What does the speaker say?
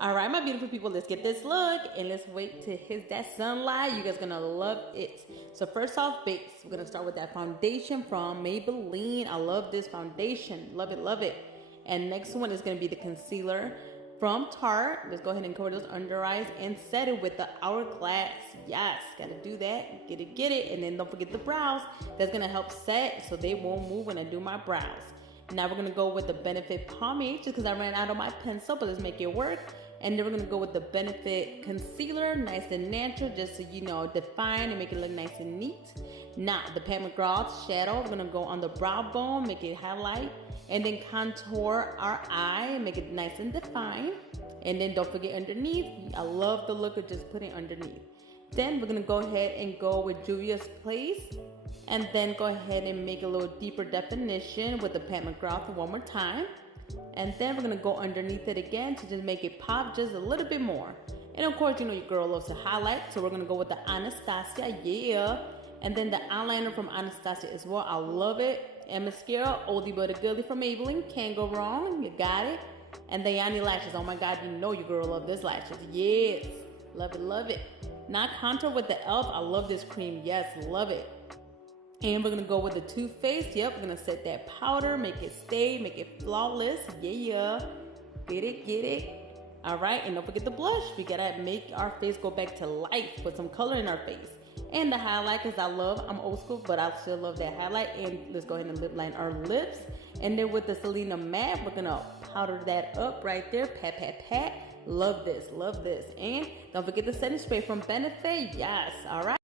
All right, my beautiful people, let's get this look and let's wait to hit that sunlight. You guys gonna love it. So first off, base. We're gonna start with that foundation from Maybelline. I love this foundation. Love it, love it. And next one is gonna be the concealer from Tarte. Let's go ahead and cover those under eyes and set it with the Hourglass. Yes, gotta do that. Get it. And then don't forget the brows. That's gonna help set so they won't move when I do my brows. Now we're gonna go with the Benefit pomade just because I ran out of my pencil, but let's make it work. And then we're gonna go with the Benefit concealer, nice and natural, just so you know, define and make it look nice and neat. Now the Pat McGraw shadow, we're gonna go on the brow bone, make it highlight, and then contour our eye, make it nice and defined. And then don't forget underneath. I love the look of just putting underneath. Then we're gonna go ahead and go with Juvia's Place. And then go ahead and make a little deeper definition with the Pat McGraw one more time. And then we're gonna go underneath it again to just make it pop just a little bit more. And of course, you know your girl loves to highlight, so we're gonna go with the Anastasia, yeah. And then the eyeliner from Anastasia as well, I love it. And mascara, oldie but a goodie from Maybelline, can't go wrong, you got it. And the Yanni lashes, oh my God, you know your girl loves this lashes, yes. Love it, love it. Now contour with the e.l.f., I love this cream, yes, love it. And we're gonna go with the Too Faced. Yep, we're gonna set that powder, make it stay, make it flawless. Yeah, get it. All right, and don't forget the blush. We gotta make our face go back to life, put some color in our face. And the highlight, because I'm old school, but I still love that highlight. And let's go ahead and lip line our lips. And then with the Selena matte, we're gonna powder that up right there. Pat, pat, pat. Love this, love this. And don't forget the setting spray from Benefit. Yes, all right.